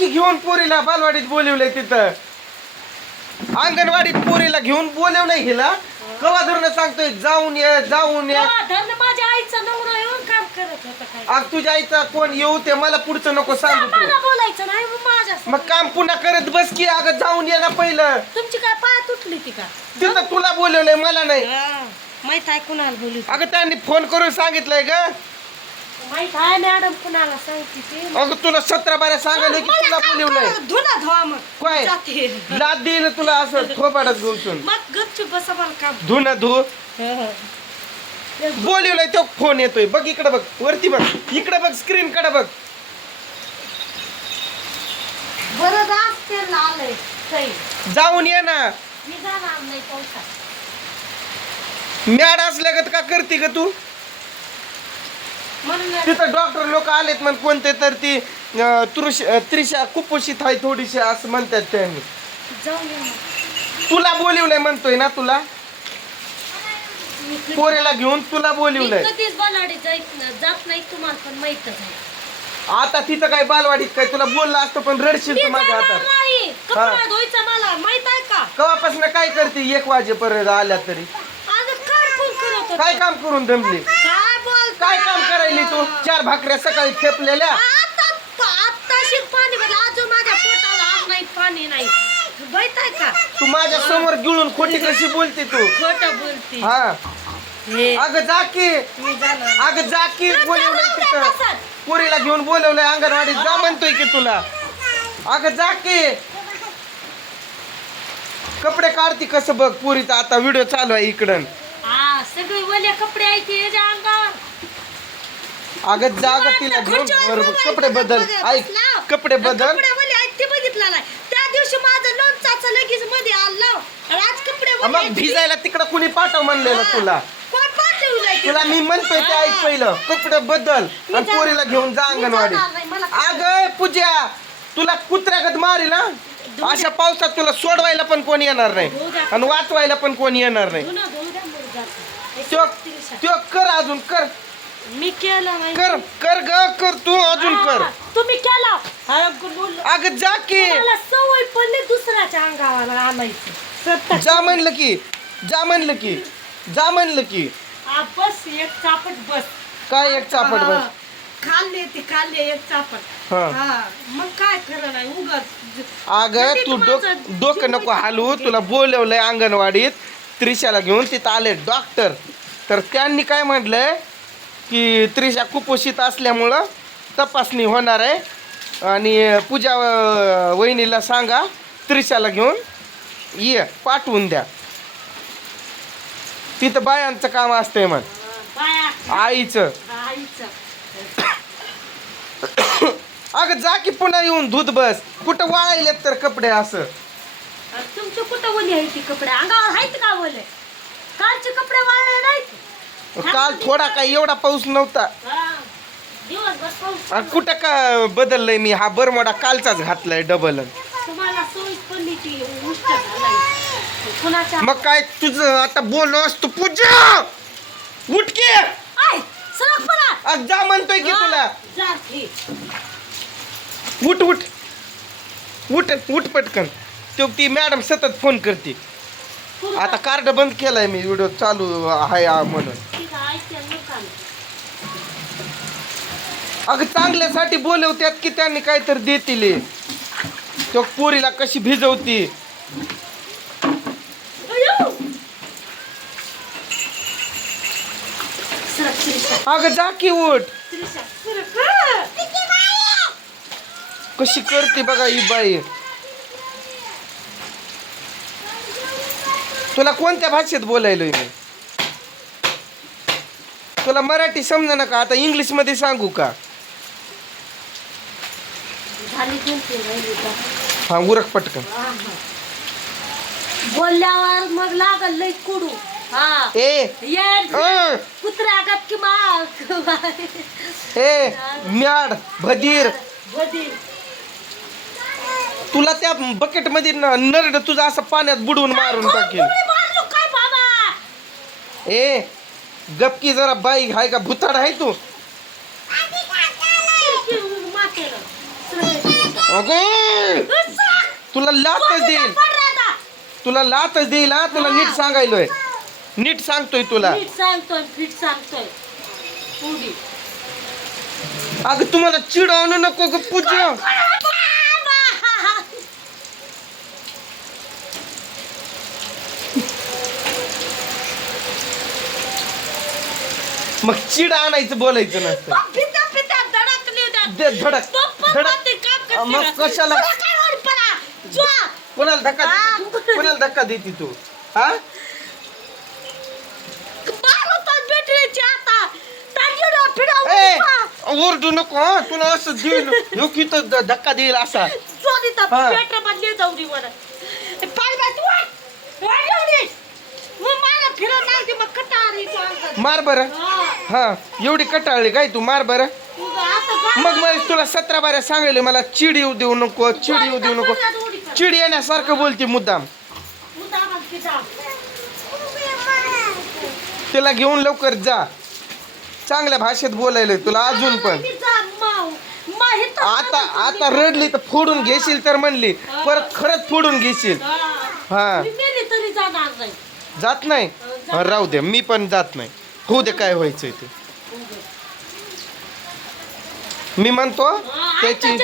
की घेऊन पोरीला बालवाडीत बोलवलंय तिथं. अंगणवाडीत पोरीला घेऊन बोलवलंय हिला. कवा धरून सांगतोय? जाऊन ये जाऊन ये. माझ्या आईचा नवरा येऊन काम करत होता काय? अग तुझ्या आईचा कोण येऊ ते मला पुढचं नको सांगू तू. मला बोलायचं नाही मग माझ्या मग काम पुन्हा करत बस की अगं जाऊन ये ना पहिलं. तुमची काय पाय तुटली ती का? तिथं तुला बोलवलंय मला नाही. माहीत आहे कुणाला बोलू अगं त्यांनी फोन करून सांगितलंय ग. माहीत आहे मॅडम कुणाला सांगते ती? अगं तुला सतरा बाऱ्या सांगायला की तुला बोलवलंय? धुना धुवा मग. काय? जाते. लाद तुला असं थोपाडत घुसून मग गपचूप बसा मला काम. धु ना धु. बोलवलंय तो फोन येतोय. बघ इकडे बघ. वरती बघ. इकडे बघ स्क्रीन कडे बघ. बरं दास ते आलंय. काही जाऊन ये ना. मी जाणार नाही पावसात. मॅड असल्यागत का करते ग तू? तिथं डॉक्टर लोक आलेत म्हण कोणते तर ती अं, अं, त्रिशा कुपोषित आहे थोडीशी असं म्हणतात त्यांनी. जाऊन ये मग. तुला बोलिवलंय म्हणतोय ना तुला? मी पोरीला घेऊन तुला मी बोलिवलंय कधीच बलाडी जात नाही जात नाही तुम्हाला पण माहितच आहे. आता तिथं काय बालवाडीत काय तुला बोललं असतं पण रडशील मी तू माझ्या जाणार हातात. नाही. कपडा धुवायचा मला माहीत आहे का? कवापासून काय करते? एक वाजेपर्यंत आल्या तरी. आज काय कोण करत होतं? काय काम करून दमली? काय काम करायली तू? चार भाकऱ्या सकाळी खेपलेल्या आता आत्ताशी पाणी भरलं. अजून माझ्या पोटाला आज नाही पाणी नाही. माहीत आहे का? तू माझ्यासमोर गिळून खोटी कशी बोलते तू. खोट बोलते. हा. हे. अगं जा की. मी जाणार अगं जा की बोलवलंय तिथं. पोरीला घेऊन बोलवलंय अंगणवाडीत जा म्हणतोय की तुला. अगं जा की. कपडे काढती कसं बघ पोरीचा आता व्हिडिओ चालू आहे इकडं. हा सगळे कपडे आहेत ते याच्या अंगावर. अगं जाग तिला घेऊन बरोबर कपडे बदल. ऐक कपडे बदल. ते बघितलं नाही. त्या दिवशी माझं लोणचाचं लगेच मध्ये आलं. आणि आज कपडे मग आहेत ते- भिजायला तिकडं कुणी पाठव म्हणलेलं तुला? कोण पाठवलंय ते? तुला मी म्हणतोय ते ऐक पहिलं. कपडे बदल. आणि पोरीला घेऊन जा मी अंगणवाडीत. जाणार नाही, मला काय- अगं पूजा तुला कुत्र्यागत मारी ना अशा पावसात तुला सोडवायला पण कोण येणार नाही. आणि वाचवायला पण कोण येणार नाही. धुणं धुवून द्या तिरशा. त्यो कर अजून कर. मी केलं नाही कर कर ग कर तू अजून कर. हा, तुम्ही केला अगं जा की. मला सवय पडली दुसऱ्याच्या अंगावर आणायची. जा म्हणलं की जा म्हणलं की जा म्हणलं की. हा, बस एक चापट बस. काय एक चापट हा, बस खाल्ले ते खाल्ले एक चापट. हा. हा मग काय खरं नाही उगाच. अगं कधी तू डोक माझं डोकं जीव नको हालू तुला बोलवलंय अंगणवाडीत. त्रिशाला घेऊन तिथं आले डॉक्टर. तर त्यांनी काय म्हटलंय? की त्रिशा कुपोषित असल्यामुळं तपासणी होणार आहे. आणि पूजा वहिनीला सांगा त्रिशाला घेऊन ये पाठवून द्या. तिथं बायांचं काम असतंय मग आईचं. आईचं. अगं जा की पुन्हा येऊन दूध बस. कुठं वाळायलेत तर कपडे असं. तुमचे कुठं ओली आहे ती कपडे? अंगावर आहेत का ओले कालचे कपडे वाळले नाहीत काल थोडा काय एवढा पाऊस नव्हता. आणि कुठं का बदललंय मी हा बरमोडा कालचाच घातलाय डबल ती मग काय तुझं आता बोललो असतो पूजा! उठ की! आय सरक पडा! आज जा म्हणतोय की तुला. उठ उठ. उठ उठ पटकन. तो ती मॅडम सतत फोन करते? आता कार्ड बंद केलाय मी व्हिडिओ चालू आहे म्हणून. अगं चांगल्यासाठी बोलवत्यात की त्यांनी काहीतरी देतील तो पोरीला कशी भिजवती? अगं जा की उठ. कशी करते बघा ही बाई. तुला कोणत्या भाषेत बोलायलोय मी? तुला मराठी समजा ना का? आता इंग्लिशमध्ये सांगू का? राहिली का? हा उरक पटकन. हा, हा. बोलल्यावर मग लागल लय कुडू. हा. ए. ये. अं, कुत्र्या गत की माग. ए. म्याड भदीर. तुला त्या बकेटमध्ये न- नरड तुझा असं पाण्यात बुडवून मारून टाकेल. तुम्ही मारलो काय बाबा? ए गपकी जरा बाई हाय का भुताड आहे तू? मातेला अगं! तुला लातच देईल तुला लातच देईल हा? तुला नीट सांगायलोय. नीट सांगतोय तुला. फिट सांगतोय फिट सांगतोय. पुढी अगं तुम्हाला चिडवणं नको ग पूजा. मग चिड आणायचं बोलायचं नसतं. धडक धडक. मग. कशाला? कोणाला धक्का देती तू? कोणाला धक्का देती तू हा ए. ओरडू नको हा तुला असं देईल ह्यो की ध- धक्का देईल असा हा. पाय तू वाट. वाट दौडी. मग मग अंगात. मार बरं हा. हा एवढी कटाळली काय तू मार बरं आता? मग मला तुला सतरा बाऱ्या सांगायले मला चिड येऊ देऊ नको चिड येऊ देऊ नको. चिड येण्यासारखं बोलते मुद्दाम. तिला घेऊन लवकर जा चांगल्या भाषेत बोलायला तुला अजून पण मी जा, माव. मा, हे तर आता आता. रडली तर फोडून घेशील तर म्हणली परत खरंच फोडून घेशील हा. हा मी मेली तरी जाणार नाही जात नाही? राहू दे मी पण जात नाही. होऊ दे काय व्हायचंय ते. मी म्हणतो त्याची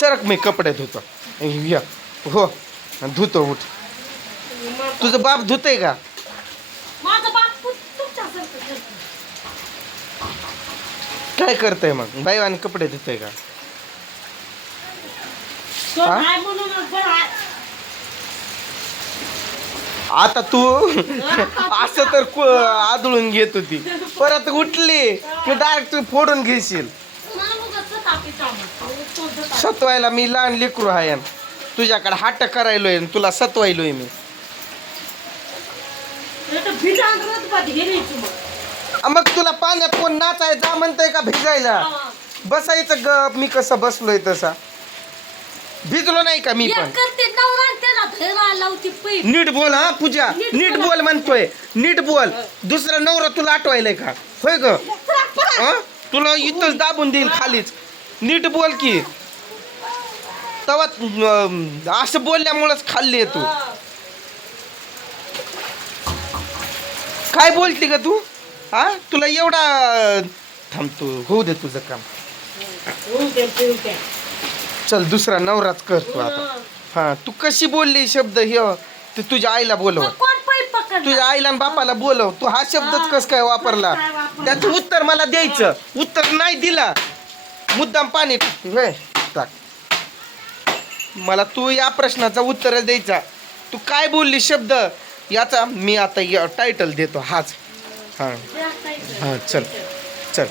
सरक मी कपडे धुतो. या. हो धुतो उठ. तुझं बाप धुतय का? माझं बाप तू- तुमच्यासारखं करतं. काय करतय मग? बाईवाने कपडे धुतय का तो हा? आहे म्हणूनच बरं आहे. आता तू असं तर आदळून घेत होती. परत उठली. की डायरेक्ट तू फोडून घेशील. सतवायला मी लहान लेकरू आहे. तुझ्याकडे हाट करायलोय तुला सतवायलोय मी. मग. तुला पाण्यात कोण नाचाय जा म्हणतंय का भिजायला. बसायचं गप. मी कसं बसलोय तसा. भिजलो नाही का मी एक पण? करते नवरा आणि त्याला फेरा लावती पैप नीट बोल हा पूजा. नीट नीट बोला. म्हणतोय. नीट बोल. दुसरा नवरा तुला आठवायलाय का? होय ग. हा? तुला इथंच दाबून देईल खालीच. नीट बोल की. तवा अं, असं बोलल्यामुळेच खाल्ली तू. काय बोलते का तू? हा? तुला एवढा थांब तू होऊ दे तुझं काम. होऊ दे, होऊ दे. चल दुसरा नवराच कर तू आता. हा. हा तू कशी बोलली शब्द? हे ते तुझ्या आईला बोलव. कोण? तुझ्या आईला आणि बापाला बोलव. तू हा शब्दच कस काय वापरला? काय वापरला? त्याचं उत्तर मला द्यायचं. उत्तर नाही दिला. मुद्दाम पाणी टाक. होय टाक. मला तू या प्रश्नाचा उत्तर द्यायचा. तू काय बोलली शब्द? याचा मी आता टायटल देतो. हाच. हा. आहे. हा चल. चल.